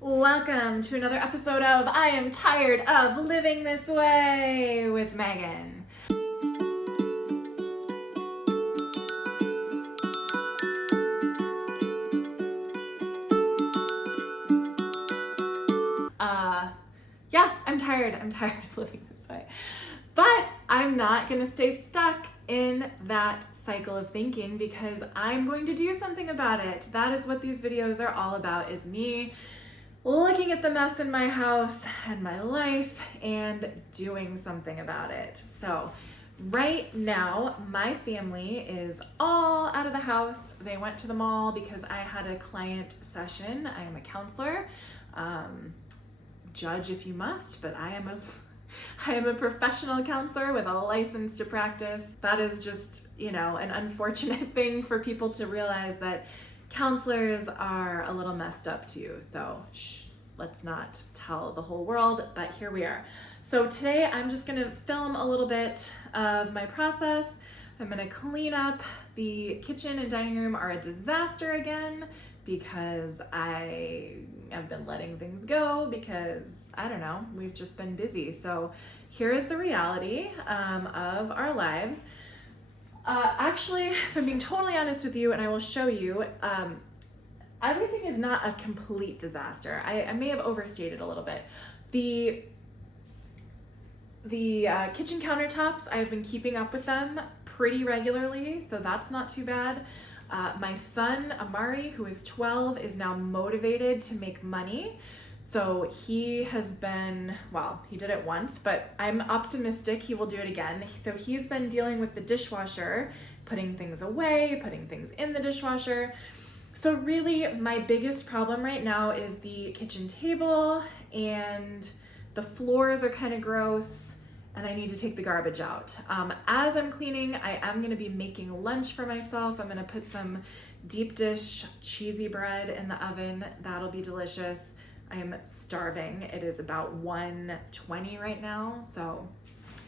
Welcome to another episode of I Am Tired of Living This Way with Megan. I'm tired of living this way. But I'm not gonna stay stuck in that cycle of thinking because I'm going to do something about it. That is what these videos are all about, is me looking at the mess in my house and my life and doing something about it. So right now, my family is all out of the house. They went to the mall because I had a client session. I am a counselor. Judge if you must, but I am a professional counselor with a license to practice. That is just, an unfortunate thing for people to realize, that counselors are a little messed up too. So let's not tell the whole world, but here we are. So today I'm just gonna film a little bit of my process. I'm gonna clean up. The kitchen and dining room are a disaster again because I have been letting things go because, I don't know, we've just been busy. So here is the reality of our lives. Actually, if I'm being totally honest with you, and I will show you, everything is not a complete disaster. I may have overstated a little bit. The kitchen countertops, I've been keeping up with them pretty regularly, so that's not too bad. My son, Amari, who is 12, is now motivated to make money. So he has been, he did it once, but I'm optimistic he will do it again. So he's been dealing with the dishwasher, putting things away, putting things in the dishwasher. So really my biggest problem right now is the kitchen table, and the floors are kind of gross, and I need to take the garbage out. As I'm cleaning, I am gonna be making lunch for myself. I'm gonna put some deep dish cheesy bread in the oven. That'll be delicious. I am starving. It is about 1:20 right now, so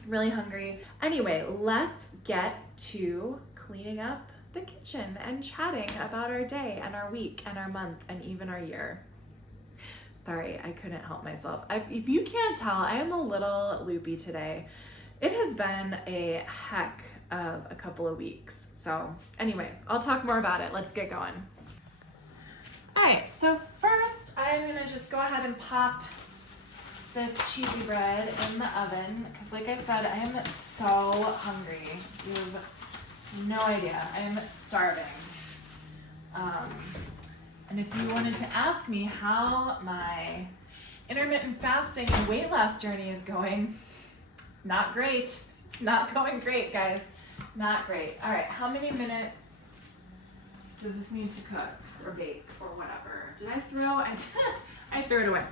I'm really hungry. Anyway, let's get to cleaning up the kitchen and chatting about our day and our week and our month and even our year. Sorry, I couldn't help myself. If you can't tell, I am a little loopy today. It has been a heck of a couple of weeks. So anyway, I'll talk more about it. Let's get going. All right, so first I'm gonna just go ahead and pop this cheesy bread in the oven because, like I said, I am so hungry. You have no idea. I am starving. And if you wanted to ask me how my intermittent fasting and weight loss journey is going, not great. It's not going great, guys. Not great. All right, how many minutes does this need to cook or bake or whatever? Did I throw? I threw it away.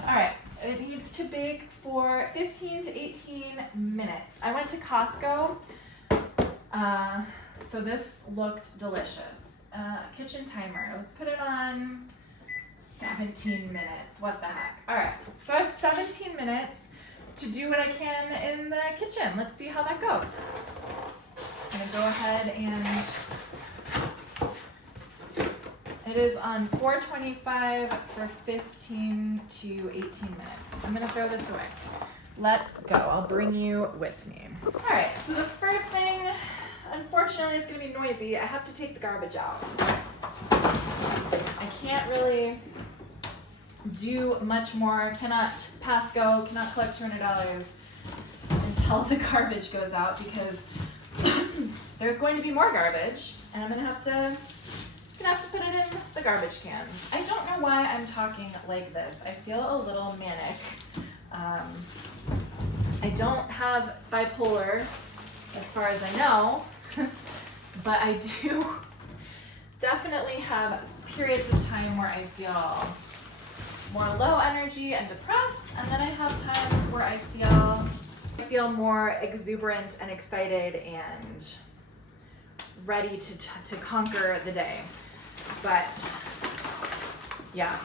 All right, it needs to bake for 15 to 18 minutes. I went to Costco, so this looked delicious. Kitchen timer, let's put it on 17 minutes. What the heck? All right, so I have 17 minutes to do what I can in the kitchen. Let's see how that goes. I'm gonna go ahead and it is on 425 for 15 to 18 minutes. I'm gonna throw this away. Let's go, I'll bring you with me. All right, so the first thing, unfortunately, it's gonna be noisy. I have to take the garbage out. I can't really do much more. Cannot pass go, cannot collect $200 until the garbage goes out because there's going to be more garbage, and I'm gonna have to put it in the garbage can. I don't know why I'm talking like this. I feel a little manic. I don't have bipolar as far as I know, but I do definitely have periods of time where I feel more low energy and depressed, and then I have times where I feel more exuberant and excited and ready to conquer the day. But yeah,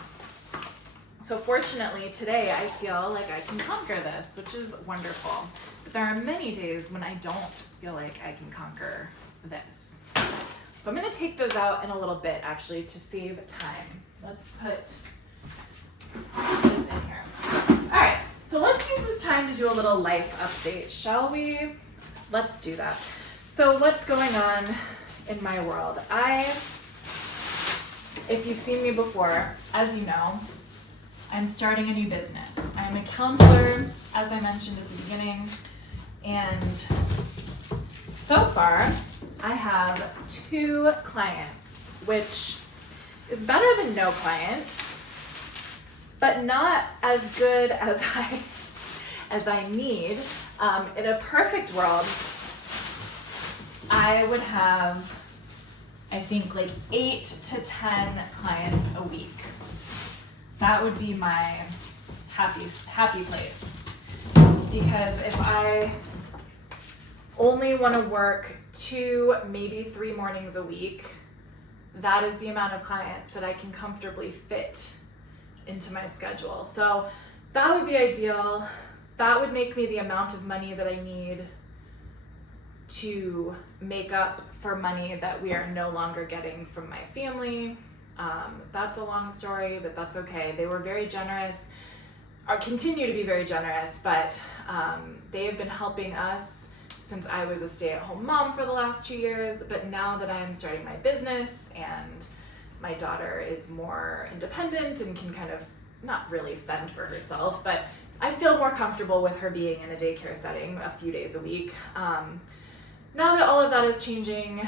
so fortunately today I feel like I can conquer this, which is wonderful. But there are many days when I don't feel like I can conquer this. So I'm gonna take those out in a little bit actually to save time. Let's put time to do a little life update, shall we? Let's do that. So what's going on in my world? If you've seen me before, as you know, I'm starting a new business. I'm a counselor, as I mentioned at the beginning, and so far I have 2 clients, which is better than no clients, but not as good as I need. In a perfect world, I would have, I think, like 8 to 10 clients a week. That would be my happy place. Because if I only want to work 2, maybe 3 mornings a week, that is the amount of clients that I can comfortably fit into my schedule. So that would be ideal. That would make me the amount of money that I need to make up for money that we are no longer getting from my family. That's a long story, but that's okay. They were very generous, or continue to be very generous, but they have been helping us since I was a stay-at-home mom for the last 2 years. But now that I am starting my business and my daughter is more independent and can kind of not really fend for herself, but I feel more comfortable with her being in a daycare setting a few days a week. Now that all of that is changing,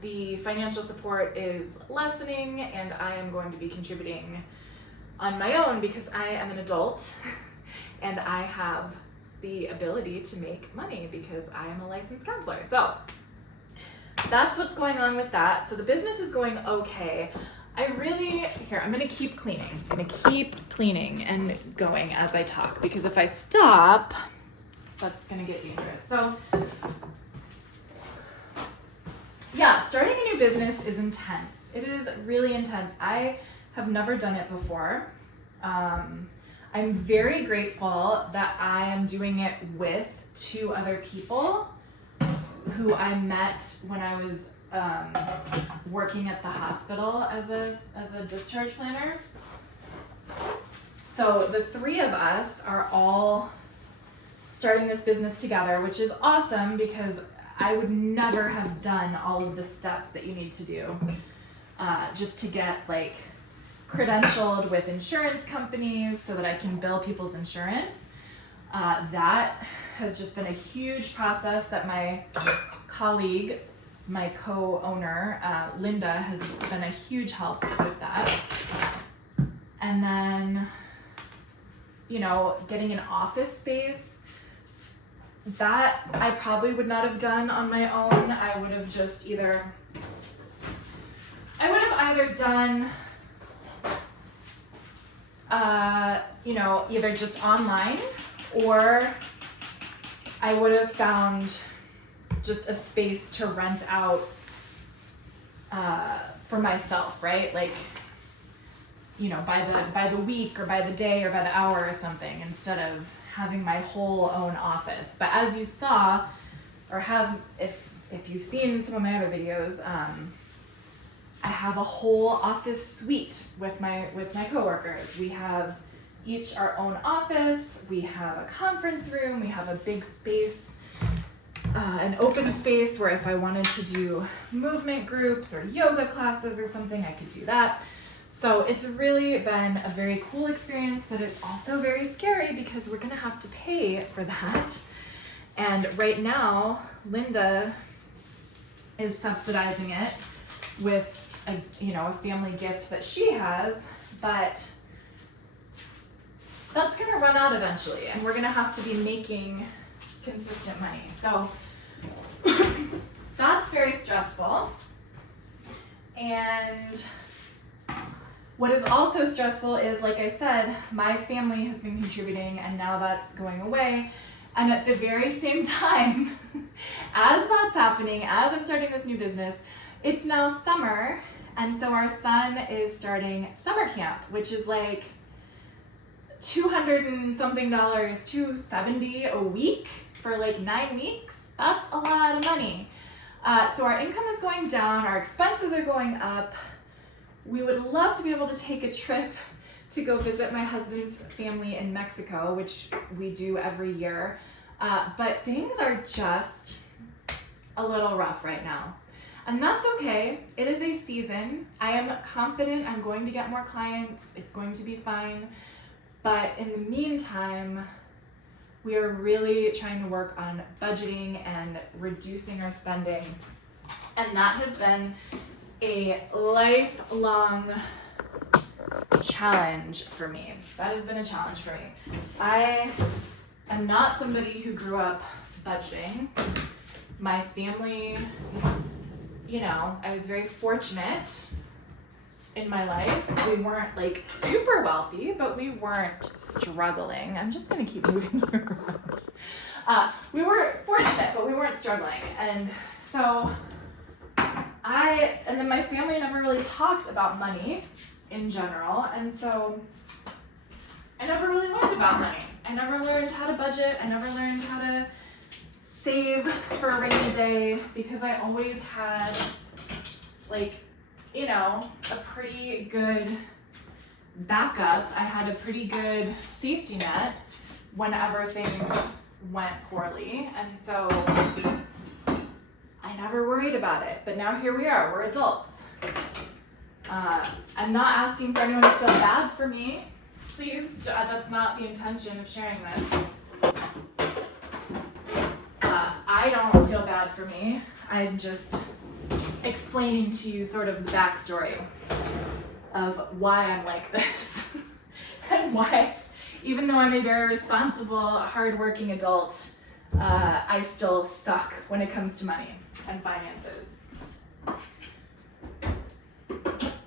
the financial support is lessening, and I am going to be contributing on my own because I am an adult and I have the ability to make money because I am a licensed counselor. So that's what's going on with that. So the business is going okay. I'm gonna keep cleaning. I'm gonna keep cleaning and going as I talk, because if I stop, that's gonna get dangerous. So yeah, starting a new business is intense. It is really intense. I have never done it before. I'm very grateful that I am doing it with 2 other people who I met when I was working at the hospital as a discharge planner. So the 3 of us are all starting this business together, which is awesome because I would never have done all of the steps that you need to do just to get like credentialed with insurance companies so that I can bill people's insurance. That has just been a huge process that my colleague, my co-owner, Linda, has been a huge help with that. And then, getting an office space, that I probably would not have done on my own. I would have either done, either just online, or I would have found just a space to rent out for myself, right? Like, by the week or by the day or by the hour or something, instead of having my whole own office. But as you saw, or if you've seen some of my other videos, I have a whole office suite with my coworkers. We have each our own office. We have a conference room. We have a big space, an open space where if I wanted to do movement groups or yoga classes or something, I could do that. So it's really been a very cool experience, but it's also very scary because we're gonna have to pay for that. And right now, Linda is subsidizing it with a family gift that she has, but that's gonna run out eventually, and we're gonna have to be making consistent money. So that's very stressful. And what is also stressful is, like I said, my family has been contributing, and now that's going away. And at the very same time, as that's happening, as I'm starting this new business, it's now summer, and so our son is starting summer camp, which is like $200 and something, $270 a week for like 9 weeks. That's a lot of money. So our income is going down, our expenses are going up. We would love to be able to take a trip to go visit my husband's family in Mexico, which we do every year. But things are just a little rough right now. And that's okay. It is a season. I am confident I'm going to get more clients. It's going to be fine. But in the meantime, we are really trying to work on budgeting and reducing our spending. And that has been a lifelong challenge for me. That has been a challenge for me. I am not somebody who grew up budgeting. My family, you know, I was very fortunate in my life. We weren't like super wealthy, but we weren't struggling. I'm just gonna keep moving you around. We were fortunate, but we weren't struggling. And so and then my family never really talked about money in general, and so I never really learned about money. I never learned how to budget. I never learned how to save for a rainy day, because I always had, like, you know, a pretty good backup. I had a pretty good safety net whenever things went poorly, and so I never worried about it. But now here we are, we're adults. I'm not asking for anyone to feel bad for me. Please, that's not the intention of sharing this. I don't feel bad for me. I'm just explaining to you sort of the backstory of why I'm like this. And why, even though I'm a very responsible, hardworking adult, I still suck when it comes to money and finances.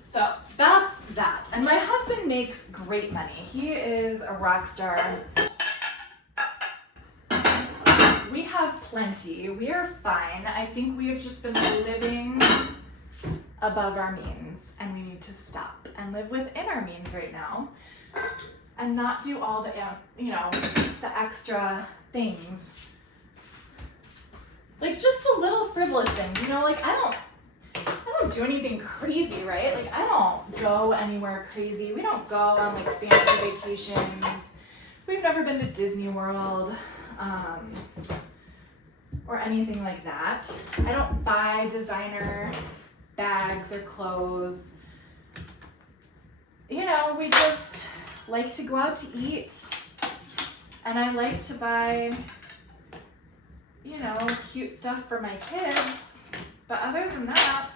So that's that. And my husband makes great money. He is a rock star. We have plenty. We are fine. I think we have just been living above our means, and we need to stop and live within our means right now and not do all the, you know, the extra things. Like just the little frivolous things, you know, like I don't do anything crazy, right? Like I don't go anywhere crazy. We don't go on like fancy vacations. We've never been to Disney World, or anything like that. I don't buy designer bags or clothes. You know, we just like to go out to eat, and I like to buy, you know, cute stuff for my kids. But other than that,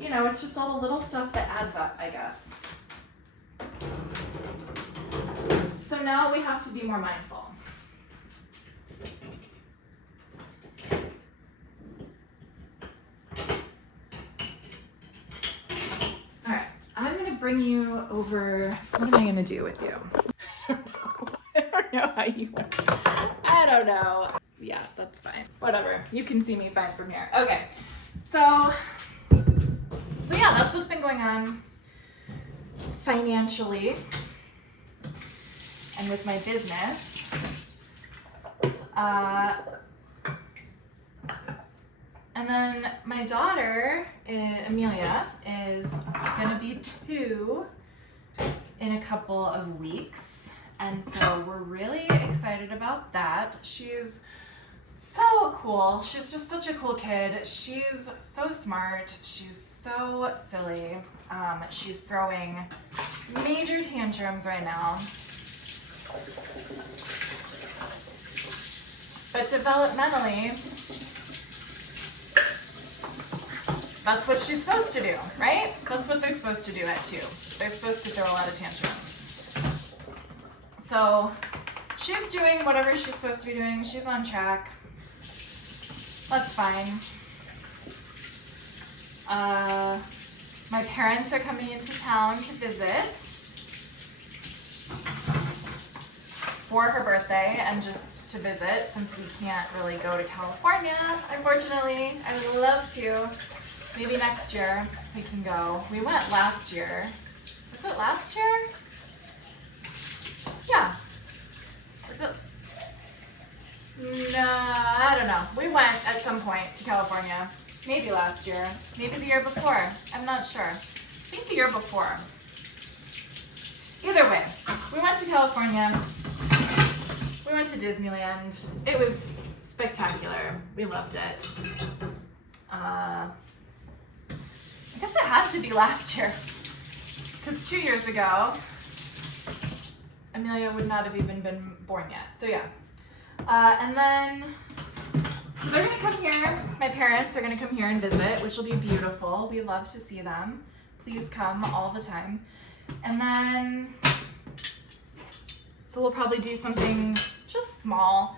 you know, it's just all the little stuff that adds up, I guess. So now we have to be more mindful. All right, I'm gonna bring you over. What am I gonna do with you? I don't know how you want. I don't know. Yeah, that's fine. Whatever. You can see me fine from here. Okay. So yeah, that's what's been going on financially and with my business. And then my daughter, Amelia, is gonna be 2 in a couple of weeks. And so we're really excited about that. She's so cool. She's just such a cool kid. She's so smart. She's so silly. She's throwing major tantrums right now. But developmentally, that's what she's supposed to do, right? That's what they're supposed to do at 2. They're supposed to throw a lot of tantrums. So she's doing whatever she's supposed to be doing. She's on track. That's fine. My parents are coming into town to visit for her birthday and just to visit, since we can't really go to California, unfortunately. I would love to. Maybe next year we can go. We went last year. Was it last year? Yeah. Was it? No, I don't know. We went at some point to California. Maybe last year. Maybe the year before. I'm not sure. I think the year before. Either way, we went to California. We went to Disneyland. It was spectacular. We loved it. I guess it had to be last year, because 2 years ago, Amelia would not have even been born yet. So yeah. And then, so they're gonna come here. My parents are gonna come here and visit, which will be beautiful. We love to see them. Please come all the time. And then, so we'll probably do something just small.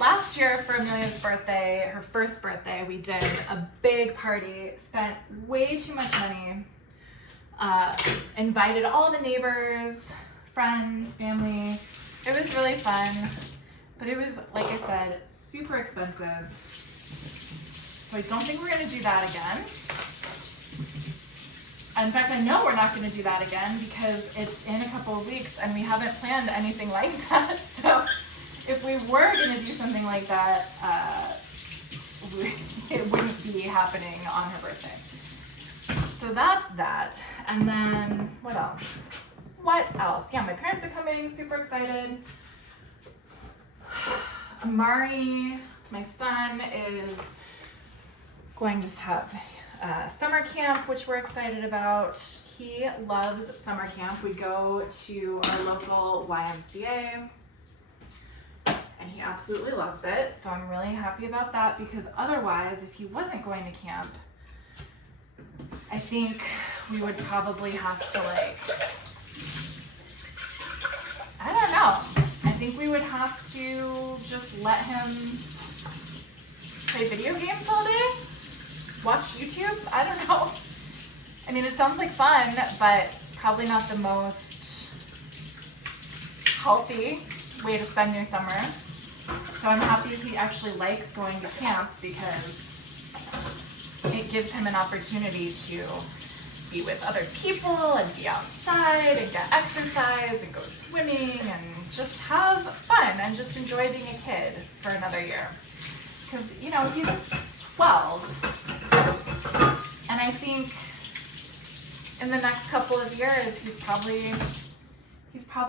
Last year for Amelia's birthday, her first birthday, we did a big party, spent way too much money, invited all the neighbors, friends, family. It was really fun, but it was, like I said, super expensive. So I don't think we're gonna do that again. In fact, I know we're not gonna do that again because it's in a couple of weeks and we haven't planned anything like that. So if we were gonna do something like that, it wouldn't be happening on her birthday. So that's that. And then what else? What else? Yeah, my parents are coming, super excited. Amari, my son, is going to have summer camp, which we're excited about. He loves summer camp. We go to our local YMCA and he absolutely loves it. So I'm really happy about that because otherwise, if he wasn't going to camp, I think we would probably have to I don't know. I think we would have to just let him play video games all day, watch YouTube. I don't know. I mean, it sounds like fun, but probably not the most healthy way to spend your summer. So I'm happy he actually likes going to camp because it gives him an opportunity to be with other people and be outside and get exercise and go swimming and just have fun and just enjoy being a kid for another year. Because, you know, he's 12 and I think in the next couple of years he's probably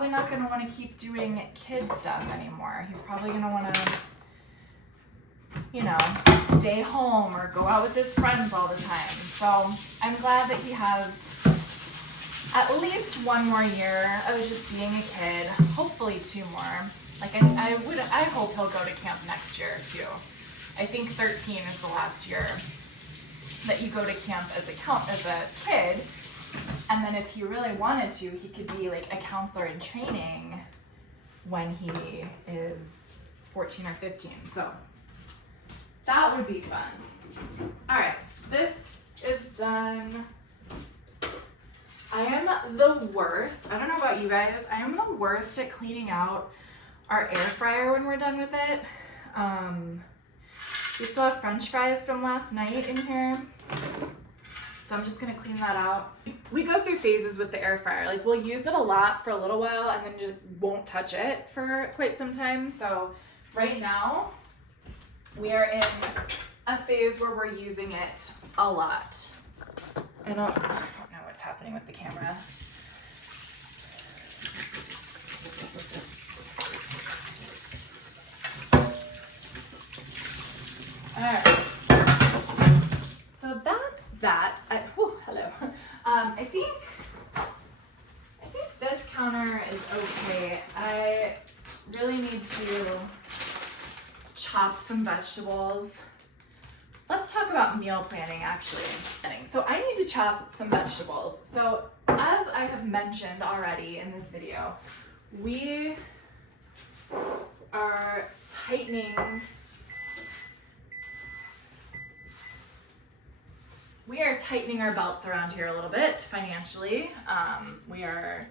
not going to want to keep doing kid stuff anymore. He's probably going to want to, you know, stay home or go out with his friends all the time. So I'm glad that he has at least one more year of just being a kid, hopefully 2 more. Like I hope he'll go to camp next year too. I think 13 is the last year that you go to camp as a kid. And then if he really wanted to, he could be like a counselor in training when he is 14 or 15. So that would be fun. All right, this is done. I am the worst. I don't know about you guys. I am the worst at cleaning out our air fryer when we're done with it. We still have French fries from last night in here. So I'm just gonna clean that out. We go through phases with the air fryer. Like we'll use it a lot for a little while and then just won't touch it for quite some time. So right now, we are in a phase where we're using it a lot. I don't know what's happening with the camera. All right. So that's that. Hello. I think this counter is okay. I really need to chop some vegetables. Let's talk about meal planning actually. So I need to chop some vegetables. So as I have mentioned already in this video, we are tightening our belts around here a little bit financially. We are,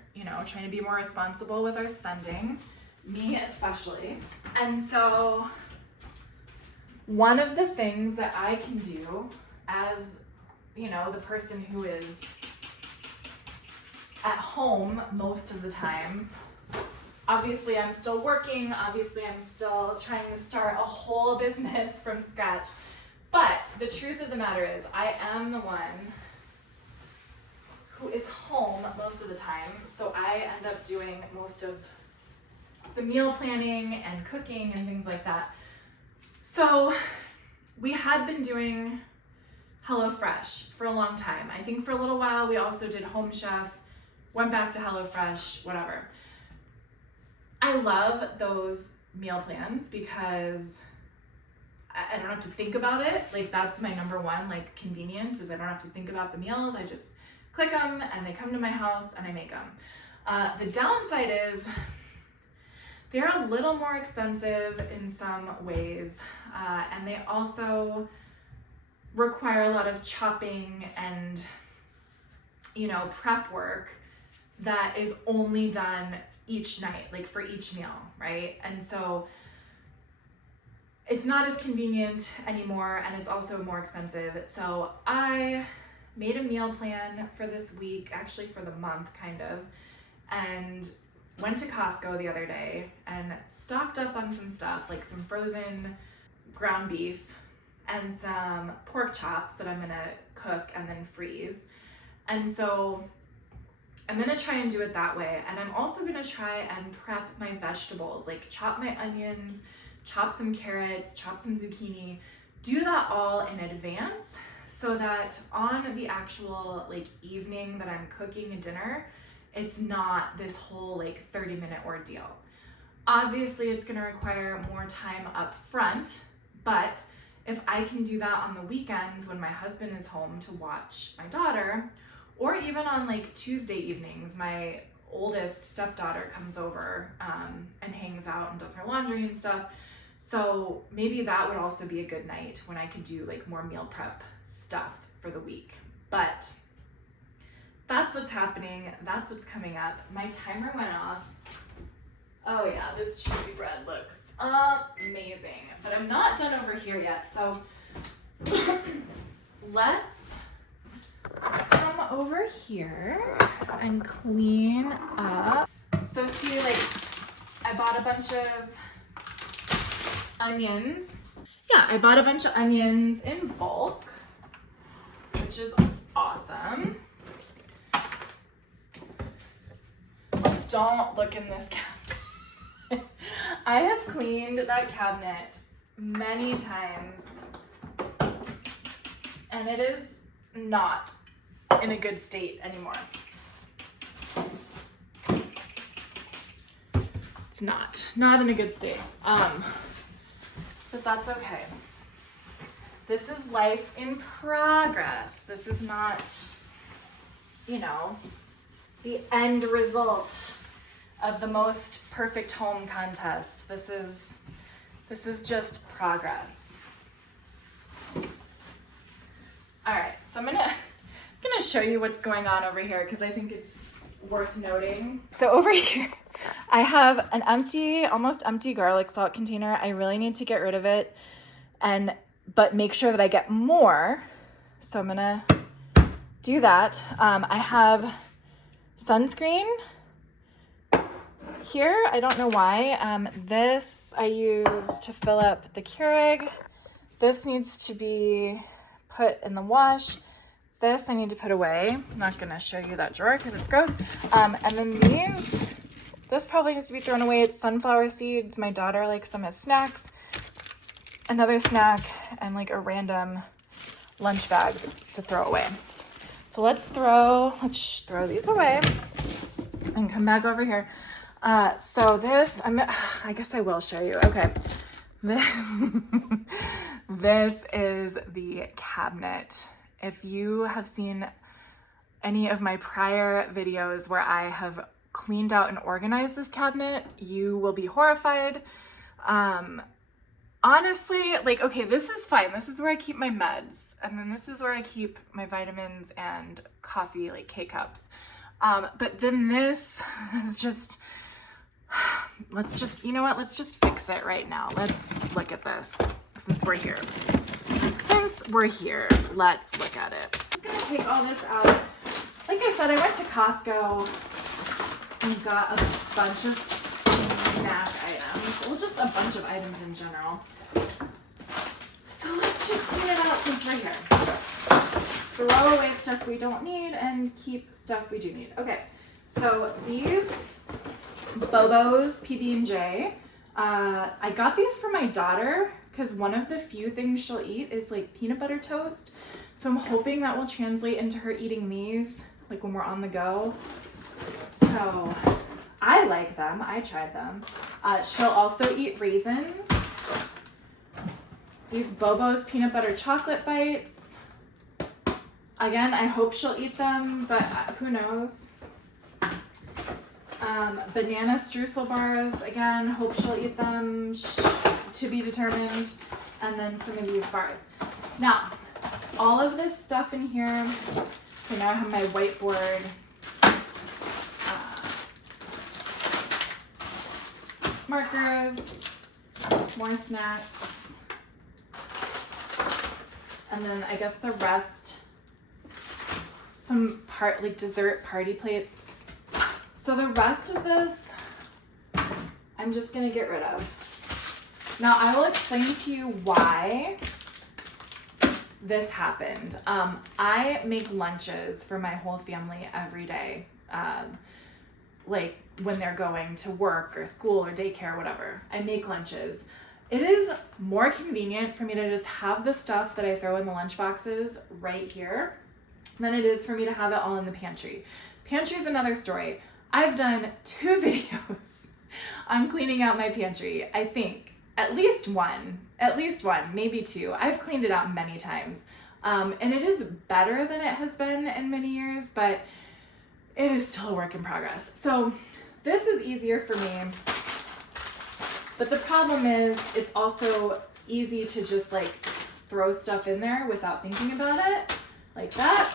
trying to be more responsible with our spending, me especially. And so one of the things that I can do as, the person who is at home most of the time, obviously I'm still working, obviously I'm still trying to start a whole business from scratch, but the truth of the matter is I am the one who is home most of the time, so I end up doing most of the meal planning and cooking and things like that. So we had been doing HelloFresh for a long time. I think for a little while we also did Home Chef, went back to HelloFresh, whatever. I love those meal plans because I don't have to think about it. Like, that's my number one, like, convenience, is I don't have to think about the meals. I just click them and they come to my house and I make them. The downside is they're a little more expensive in some ways, and they also require a lot of chopping and, you know, prep work that is only done each night, like for each meal, right? And so it's not as convenient anymore, and it's also more expensive. So I made a meal plan for this week, actually for the month kind of, and went to Costco the other day and stocked up on some stuff, like some frozen ground beef and some pork chops that I'm gonna cook and then freeze. And so I'm gonna try and do it that way. And I'm also gonna try and prep my vegetables, like chop my onions, chop some carrots, chop some zucchini, do that all in advance so that on the actual like evening that I'm cooking a dinner, it's not this whole like 30-minute ordeal. Obviously it's gonna require more time up front, but if I can do that on the weekends when my husband is home to watch my daughter, or even on like Tuesday evenings, my oldest stepdaughter comes over and hangs out and does her laundry and stuff. So maybe that would also be a good night when I could do like more meal prep stuff for the week. But that's what's happening. That's what's coming up. My timer went off. Oh yeah, this cheesy bread looks amazing. But I'm not done over here yet. So let's come over here and clean up. So see, like, I bought a bunch of onions. Yeah, I bought a bunch of onions in bulk, which is awesome. Don't look in this cabinet. I have cleaned that cabinet many times, and it is not in a good state anymore. It's not in a good state. But that's okay. This is life in progress. This is not, you know, the end result of the most perfect home contest. This is just progress. All right, so I'm gonna show you what's going on over here because I think it's worth noting. So over here, I have an almost empty garlic salt container. I really need to get rid of it, but make sure that I get more. So I'm gonna do that. I have sunscreen here. I don't know why. This I use to fill up the Keurig. This needs to be put in the wash. This I need to put away. I'm not gonna show you that drawer because it's gross. And then this probably needs to be thrown away. It's sunflower seeds. My daughter likes them as snacks. Another snack and like a random lunch bag to throw away. So let's throw these away and come back over here. So this, I guess I will show you. Okay. This is the cabinet. If you have seen any of my prior videos where I have cleaned out and organized this cabinet, you will be horrified. Honestly, like, okay, this is fine. This is where I keep my meds. And then this is where I keep my vitamins and coffee, like K-cups. But then this is just, you know what? Let's just fix it right now. Let's look at this since we're here. Since we're here, let's look at it. I'm gonna take all this out. Like I said, I went to Costco and got a bunch of snack items. Well, just a bunch of items in general. So let's just clean it out since we're here. Throw away stuff we don't need and keep stuff stuff we do need. Okay, so these Bobo's PB&J, I got these for my daughter because one of the few things she'll eat is like peanut butter toast. So I'm hoping that will translate into her eating these like when we're on the go. So I like them. I tried them. She'll also eat raisins. These Bobo's peanut butter chocolate bites. Again, I hope she'll eat them, but who knows. Banana streusel bars. Again, hope she'll eat them. To be determined. And then some of these bars. Now, all of this stuff in here. Okay, now I have my whiteboard. Markers, more snacks, and then I guess the rest, some like dessert party plates. So the rest of this, I'm just gonna get rid of. Now I will explain to you why this happened. I make lunches for my whole family every day. Like when they're going to work or school or daycare or whatever. I make lunches. It is more convenient for me to just have the stuff that I throw in the lunch boxes right here than it is for me to have it all in the pantry. Pantry is another story. I've done 2 videos on cleaning out my pantry. I think at least one, maybe 2. I've cleaned it out many times. And it is better than it has been in many years, but it is still a work in progress. So this is easier for me, but the problem is it's also easy to just like throw stuff in there without thinking about it, like that,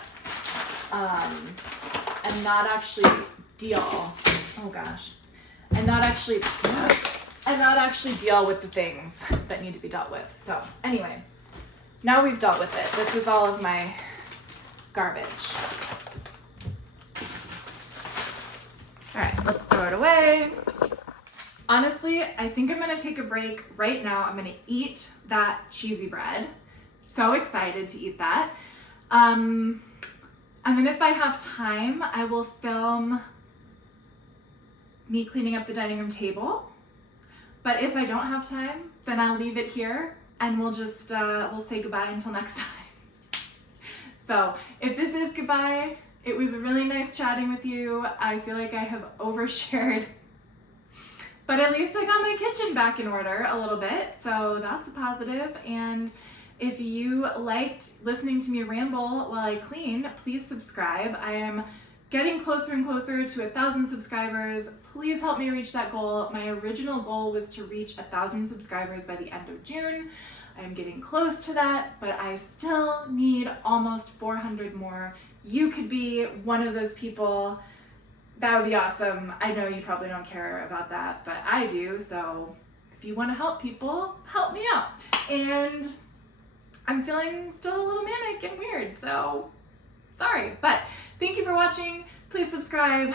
and not actually deal. Oh gosh, and not actually deal with the things that need to be dealt with. So anyway, now we've dealt with it. This is all of my garbage. All right, let's throw it away. Honestly, I think I'm gonna take a break right now. I'm gonna eat that cheesy bread. So excited to eat that. And then if I have time, I will film me cleaning up the dining room table. But if I don't have time, then I'll leave it here and we'll just, we'll say goodbye until next time. So if this is goodbye, it was really nice chatting with you. I feel like I have overshared, but at least I got my kitchen back in order a little bit, so that's a positive. And if you liked listening to me ramble while I clean, please subscribe. I am getting closer and closer to 1,000 subscribers. Please help me reach that goal. My original goal was to reach 1,000 subscribers by the end of June. I'm getting close to that, but I still need almost 400 more. You could be one of those people. That would be awesome. I know you probably don't care about that, but I do. So if you want to help people, help me out. And I'm feeling still a little manic and weird, so sorry. But thank you for watching. Please subscribe.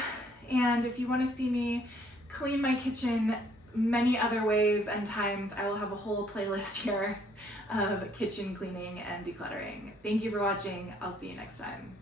And if you want to see me clean my kitchen many other ways and times, I will have a whole playlist here of kitchen cleaning and decluttering. Thank you for watching. I'll see you next time.